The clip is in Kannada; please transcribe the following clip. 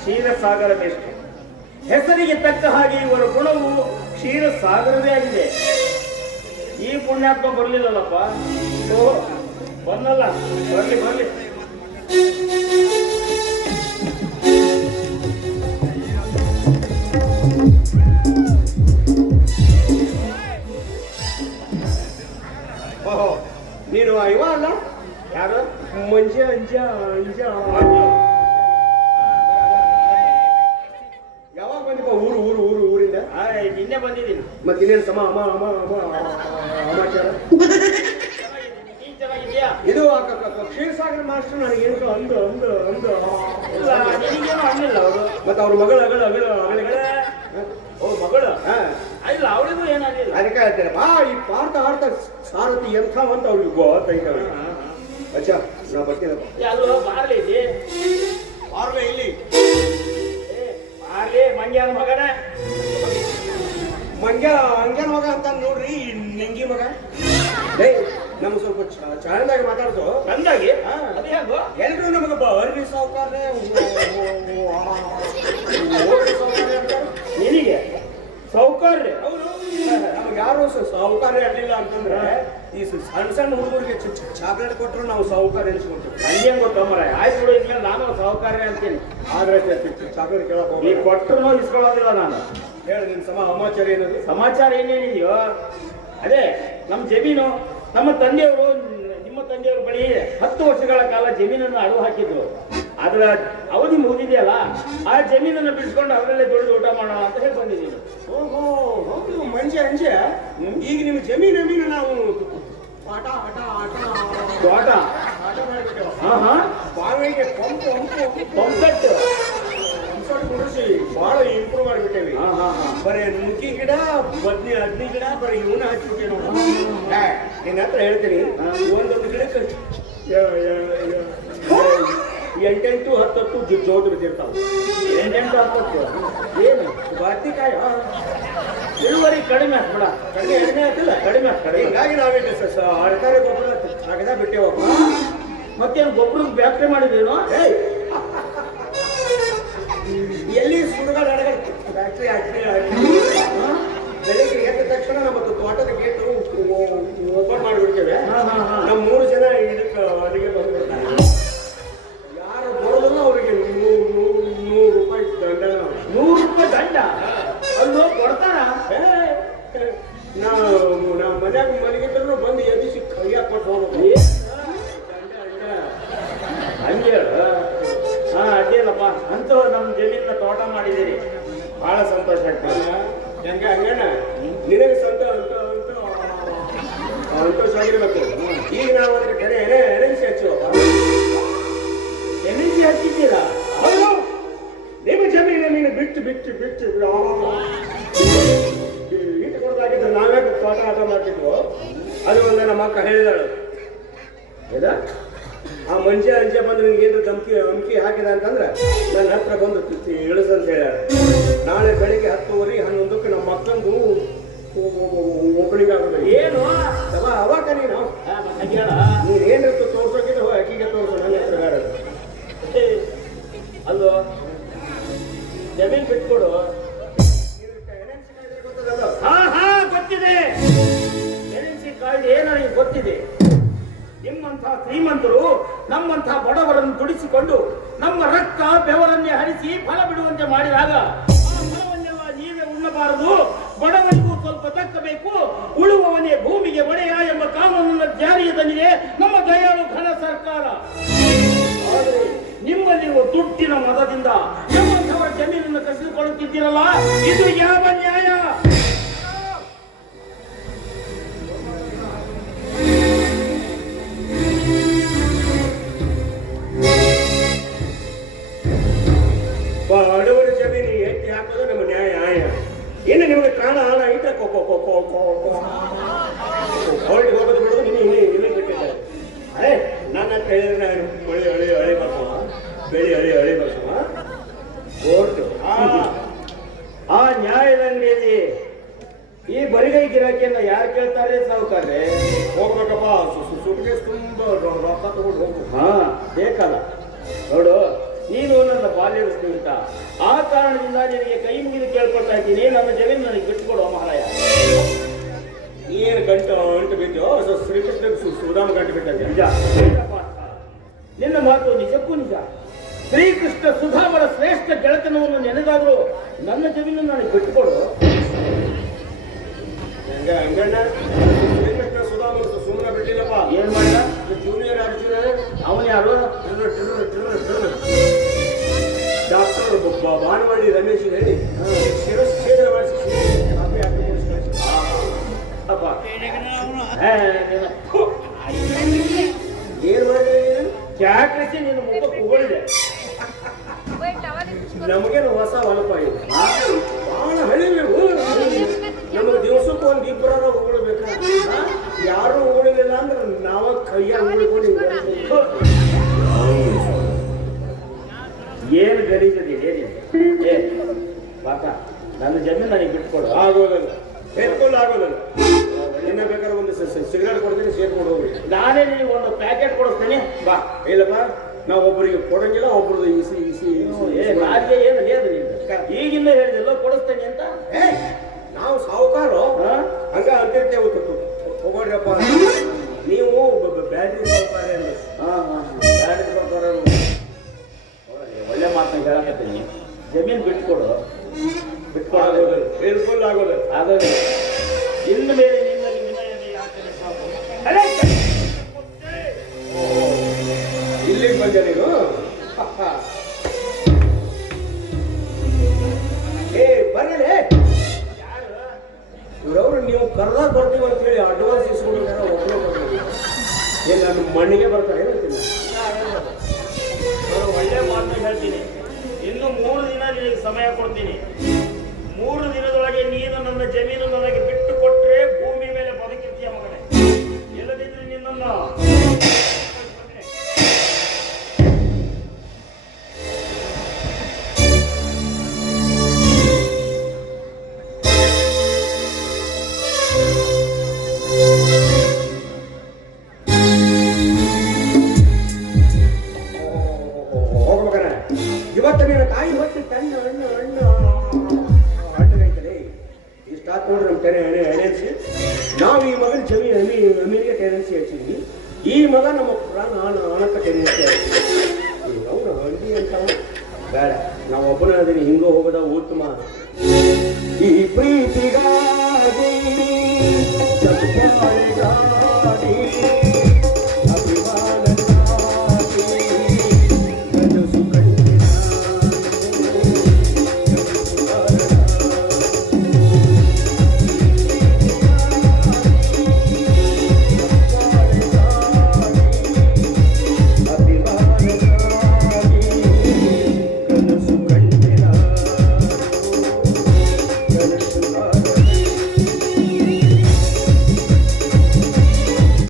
ಕ್ಷೀರಸಾಗರ ಬೇಕು ಹೆಸರಿಗೆ ತಕ್ಕ ಹಾಗೆ ಇವರ ಗುಣವು ಕ್ಷೀರಸಾಗರವೇ ಆಗಿದೆ. ಈ ಪುಣ್ಯಾತ್ಮ ಬರಲಿಲ್ಲಲ್ಲಪ್ಪ? ಓ ಬಂದಲ್ಲ. ಬರಲಿ ಬರಲಿ. ನೀನು ಇವ ಅಲ್ಲ? ಯಾರು? ಮಂಜ, ಅಂಜ ಅಂಜ. ಬಂದಿದ್ದೀನಿ ಮತ್ತೆ ಇನ್ನೇನು ಸಮ ಅಮ ಅಮ ಅಮ ಸಮಾಚಾರ ಇದು ಕ್ಷೀರಸಾಗರ ಮಾಸ್ಟರ್ ನನಗೆ ಏನು ಅಂದು ಅಂದು ಅಂದು ನಿನಗೇನು ಅನ್ನಿಲ್ಲ ಅವರು ಮತ್ತೆ ಅವ್ರ ಮಗಳು ಅಗಳ ಅಗಳ ಅಗಳಗಳ ಓ ಮಗಳು ಅಲ್ಲ ಅವಳಿಗೂ ಏನಾಗಿಲ್ಲ ಅದಕ್ಕೆ ಹೇಳ್ತಾರೆ ಬಾ ಈ ಪಾರ್ಥ ಆಡ್ತಾ ಸಾರಥಿ ಎಂಥ ಅಂತ ಅವ್ರಿಗೆ ಗೊತ್ತೈತವೆ ಅಚ್ಚಾ ನಾ ಬರ್ತೀನಪ್ಪ ಅಲ್ಲೋ ಬಾರ್ಲಿ ಇಲ್ಲಿ ಪಾರ್ಲೆ ಇಲ್ಲಿ ಬಾರ್ಲಿ ಮಂಗ್ಯಾನ ಮಗನ ಮಂಗ್ಯ ಮಂಗ್ಯನ ಮಗ ಅಂತ ನೋಡ್ರಿ ಈ ನಿಂಗಿ ಮಗ ಏಯ್ ನಮ್ಗೆ ಸ್ವಲ್ಪ ಚ- ಚಂದಾಗಿ ಮಾತಾಡ್ಸು ಕಂದಾಗಿ ಹಾ. ಅದು ಹೇಗೋ ಎಲ್ರು ನಮಗೆ ಬರ್ರಿ ಸಾವುಕಾರ್ರೆ ನಿನಗೆ ಸೌಕರ್ಯ ಅವರು ನಮ್ಗೆ ಯಾರು ಸೌಕರ್ಯ ಇರಲಿಲ್ಲ ಅಂತಂದ್ರೆ ಈ ಸಣ್ಣ ಸಣ್ಣ ಹುಡುಗರಿಗೆ ಚಾಕ್ಲೇಟ್ ಕೊಟ್ಟರು ನಾವು ಸಾವುಕಾರ ಎನಿಸ್ಕೊಂತೀವಿ ನಂಗೆ ಗೊತ್ತ ಮರ ಆಯ್ತು ಬಿಡು ಇನ್ಮೇಲೆ ನಾನು ಸೌಕರ್ಯ ಅಂತೀನಿ ಆದ್ರೆ ಚಾಕ್ಲೇಟ್ ಕೇಳಕ್ ಹೋಗಿ ಕೊಟ್ಟರು ಇಸ್ಕೊಳ್ಳೋದಿಲ್ಲ ನಾನು ಹೇಳಿ ನಿನ್ ಸಮ ಅಮಾಚಾರ ಏನದು? ಸಮಾಚಾರ ಏನೇನಿದೆಯೋ? ಅದೇ ನಮ್ಮ ಜಮೀನು ನಮ್ಮ ತಂದೆಯವರು ನಿಮ್ಮ ತಂದೆಯವ್ರ ಬಳಿ ಹತ್ತು ವರ್ಷಗಳ ಕಾಲ ಜಮೀನನ್ನು ಅಡು ಹಾಕಿದ್ರು. ಅದರ ಅವಧಿ ಮುಗಿದಿದೆಯಲ್ಲ ಆ ಜಮೀನನ್ನು ಬಿಡಿಸ್ಕೊಂಡು ಅವರಲ್ಲೇ ದುಡಿದು ಊಟ ಮಾಡೋಣ ಅಂತ ಹೇಳಿ ಬಂದಿದ್ದೀನಿ. ಓಹೋ ಹೌದು ಮಂಜೆ ಅಂಜೆ. ಈಗ ನಿಮ್ಮ ಜಮೀನು ಮೀನು ನಾವು ಆಟ ಆಟ ಆಟ ತೋಟ ಆಟ ಮಾಡ್ಬಿಟ್ಟೆವು ಹಾ ಹಾ ಬಾವಿಗೆ ಪಂಪ್ ಪಂಪ್ ಪಂಪ್. ಪಂಪ್ ಕುಡಿಸಿ ಬಹಳ ಇಂಪ್ರೂವ್ ಆಗಿಬಿಟ್ಟೇವಿ. ಹಾ ಹಾ ಹಾ. ಬರೀ ನುಗ್ಗಿ ಗಿಡ ಬದ್ನಿ ಅದ್ನಿ ಗಿಡ ಬರೀ ಇವನ್ನ ಹಚ್ಬಿಟ್ಟೆ ನಾವು. ನಿನ್ನ ಹತ್ರ ಹೇಳ್ತೀನಿ. ಒಂದೊಂದು ಗಿಡಕ್ಕೆ ಎಂಟೆಂಟು ಹತ್ತತ್ತು ಜೋಡ್ ಬಿದ್ದಿರ್ತಾವ. ಎಂಟೆಂಟು ಹತ್ತತ್ತು. ಏನು? ಬಾತಿಕಾಯ? ಇಳುವರಿ ಕಡಿಮೆ ಆಗ್ಬಿಡ ಕಡಿಮೆ ಎಣ್ಣೆ ಆಗ್ತಿಲ್ಲ ಕಡಿಮೆ ಆಗ್ತದೆ ಹಿಂಗಾಗಿ ನಾವೇನು ಅಡಕಾರೆ ಗೊಬ್ಬರ. ಆಗದ ಬಿಟ್ಟೇವಪ್ಪ ಮತ್ತೇನು ಗೊಬ್ಬರದ ಫ್ಯಾಕ್ಟ್ರಿ ಮಾಡಿದೇನೋ ಏಯ್! ಎಲ್ಲಿ ಸುಡುಗಾಡ ಈಗ ನಾವು ಕೆರೆ ಎರೆ ಎರೆಸಿ ಹಚ್ಚುವಪ್ಪ ಎಣ್ಣೆಸಿ ಹಚ್ಚಿದ್ದೀರಾ? ಹೌದು. ನಿಮ್ಮ ಜಮೀನಲ್ಲಿ ಬಿಟ್ಟು ಬಿಟ್ಟು ಬಿಟ್ಟು ಈಟ ಕೊಡದಾಗಿದ್ರೆ ನಾವೇ ತೋಟ ಆಟ ಮಾಡ್ತಿದ್ವು. ಅದು ಒಂದು ನಮ್ಮ ಅಕ್ಕ ಹೇಳಿದಾಳು. ಏದ ಆ ಮಂಜೆ, ಅಂಜೆ ಬಂದು ನಿಮ್ಗೆ ಏನು ಧಮಕಿ ಅಮಕಿ ಹಾಕಿದ ಅಂತಂದ್ರೆ ನನ್ನ ಹತ್ರ ಬಂದು ಇಳಿಸಂತ ಹೇಳ್ಯಾರ ನಾಳೆ ಬೆಳಿಗ್ಗೆ ಹತ್ತುವರೆ ಹನ್ನೊಂದಕ್ಕೆ ನಮ್ಮ ಮಕ್ಕಂದು ಏನು? ಅವ ಅವಾಗ ನೀನು. ಆ, ಮತ್ತೆ ಕೇಳ ನೀನ್ ಏನಿತ್ತು ತೋರ್ಸೋಕಿದ್ರೆ ಹೋಗಿ ಅಕ್ಕಿಗೆ ತೋರ್ಸು ನನ್ನ. ಏ, ಅಲ್ಲೋ ಜಮೀನ್ ಬಿಟ್ಕೊಡು? ಹಾ ಹಾ ಗೊತ್ತಿದೆ. ಎನ್ಎನ್ಸಿ ಕಾಯ್ದೆ ನನಗೆ ಗೊತ್ತಿದೆ? ನಿಮ್ಮಂತಹ ಶ್ರೀಮಂತರು ನಮ್ಮಂಥ ಬಡವರನ್ನು ದುಡಿಸಿಕೊಂಡು ನಮ್ಮ ರಕ್ತ ಬೆವರನ್ನೇ ಹರಿಸಿ ಫಲ ಬಿಡುವಂತೆ ಮಾಡಿದಾಗ ಆ ಫಲವನ್ನೆಲ್ಲ ನೀವೇ ಉಣ್ಣಬಾರದು. ಬಡವರಿಗೂ ಸ್ವಲ್ಪ ತಕ್ಕಬೇಕು. ಉಳುವವನೇ ಭೂಮಿಗೆ ಒಡೆಯ ಎಂಬ ಕಾನೂನನ್ನು ಜಾರಿಗೆ ತಂದಿದೆ ನಮ್ಮ ದಯಾಳು ಘನ ಸರ್ಕಾರ. ನಿಮ್ಮಲ್ಲಿರುವ ತುಟ್ಟಿನ ಮತದಿಂದ ನಮ್ಮಂಥವರ ಜಮೀನನ್ನು ಕಸಿದುಕೊಳ್ಳುತ್ತಿದ್ದೀರಲ್ಲ? ಇದು ಯಾವ ನ್ಯಾಯ? ಬಡವರ ಜಮೀನಿಗೆ ಎತ್ತಿ ಹಾಕೋದು ನಮ್ಮ ನ್ಯಾಯ? ಇನ್ನು ನಿಮಗೆ ಕೋ ಬಾಲ್ಯದ ಅಂತ ಆ ಕಾರಣದಿಂದ ನಿನಗೆ ಕೈ ಮುಗಿದು ಕೇಳ್ಕೊಳ್ತಾ ಇದ್ದೀನಿ. ನನ್ನ ಜಮೀನು ನನಗೆ ಬಿಟ್ಟುಕೊಡುವ ಮಹಾರಾಯ. ಏನು ಗಂಟು ಅಂಟು ಬಿದ್ದು ಸೊ ಶ್ರೀಕೃಷ್ಣ ಸುಧಾಮ ಗಂಟು ಬಿಟ್ಟಂತೆ. ನಿಜ. ನಿನ್ನ ಮಾತು ನಿಜಕ್ಕೂ ನಿಜ. ಶ್ರೀಕೃಷ್ಣ ಸುಧಾಮರ ಶ್ರೇಷ್ಠ ಗೆಳೆತನವನ್ನು ನೆನೆದಾದರೂ ನನ್ನ ಜಮೀನು ನನಗೆ ಬಿಟ್ಟುಕೊಡು. ಹಂಗಣ್ಣ? ಶ್ರೀಕೃಷ್ಣ ಸುಧಾಮ ಸುಮ್ಮನೆ ಬಿಟ್ಟಿಲ್ಲಪ್ಪ. ಏನ್ ಮಾಡಿದ? ಜೂನಿಯರ್ ಅರ್ಜುನ. ಅವನು ಯಾರು? ಡಾಕ್ಟರ್ ಬಾನವಳ್ಳಿ ರಮೇಶ್ ಹೇಳಿ ಶಿರಚ್ಛೇದನ ಮಾಡಿಸಿ. ಅಪ್ಪ. ಏನ್ ಮಾಡಿ ನಿನ್ನ ಮುಖ ಕುಗಳಿದೆ. ನಮಗೇನು ಹೊಸ ಹೊಲಪ ಇದು? ಬಹಳ ಹಳಿ ನಮ್ಮ ನಮಗೆ ದಿವಸಕ್ಕೆ ಒಂದು ಇಬ್ಬರಾರ ಉಗುಳ್ಬೇಕು ಯಾರು ಉಗುಳಿಲ್ಲ ಅಂದ್ರೆ ನಾವ ಕೈಯಾಗ ನನ್ನ ಜಮೀನು ನನಗೆ ಬಿಟ್ಕೊಡು. ಆಗೋದಲ್ಲ. ಸೇರ್ಕೊಂಡು ಆಗೋದಲ್ಲ. ಇನ್ನ ಬೇಕಾದ್ರೆ ಒಂದು ಸಿಗರೇಟ್ ಕೊಡ್ತೀನಿ ಸೇರ್ಕೊಂಡು ಹೋಗ್ರಿ ನಾನೇ ನಿನಗೆ ಒಂದು ಪ್ಯಾಕೆಟ್ ಕೊಡಿಸ್ತೇನೆ. ಬಾ. ಇಲ್ಲಪ್ಪ ನಾವು ಒಬ್ಬರಿಗೆ ಕೊಡಂಗಿಲ್ಲ ಒಬ್ರದ್ದು ಇಸಿ ಇಸಿ ರಾಜ್ಯ ಏನು ನಿಂದು? ಈಗಿಂದ ಹೇಳಿದಿಲ್ಲ ಕೊಡಿಸ್ತೇನೆ ಅಂತ? ನಾವು ಸಾವುಕಾರು? ಹಂಗ ಅಂತಿರ್ತೇವೆ ತಗೋಡ್ರಪ್ಪ ಆಗೋದಿಲ್ಲ ಆದರೆ ಇನ್ನು ಮೇಲೆ ನಿನ್ನಲ್ಲಿ ವಿನಯದ ಯಾಚನೆ ಸಾಕು ಅಲೇ, ಇಲ್ಲಿಗೆ ಬಂದೆ ನೀನು? ಏ ಬರಲೇ ಯಾರು? ಇವ್ರವ್ರು ನೀವು ಕರ್ದ ಬರ್ತೀವಿ ಅಂತ ಹೇಳಿ ಅಡ್ವಾನ್ಸ್ ಇಸ್ಕೊಂಡು ಒಬ್ಬರು ಬರ್ತೀವಿ ಏನ್ ನನ್ನ ಮಣ್ಣಿಗೆ ಬರ್ತಾರೆ. ಇವತ್ತು ನಿನ್ನ ತಾಯಿ ಹೊಟ್ಟೆ ತಣ್ಣ ಹಣ್ಣು ಹಣ್ಣು ಹಣ್ಣೈತಲೇ ಇಷ್ಟಾತ್ ನೋಡ್ರಿ ನಮ್ಮ ತೆನೆ ಎಣೆ ಎಣೆಸಿ ನಾವು ಈ ಮಗನ ಜಮೀನು ಅಮಿ ಅಮೀನಿಗೆ ಟೆನೆನ್ಸಿ ಹಚ್ಚಿದ್ವಿ ಈ ಮಗ ನಮ್ಮ ಪ್ರಾಣ ಆಣ ಆಣಕ್ಕ ಟೆನೆನ್ಸಿ ಅವನು ಹಂಡಿ ಅಂತ ಬೇಡ ನಾವು ಒಬ್ಬನ ಅದೀನಿ ಹಿಂಗ ಹೋಗೋದ ಉತ್ತಮ ಈ ಪ್ರೀತಿಗಾಗಿ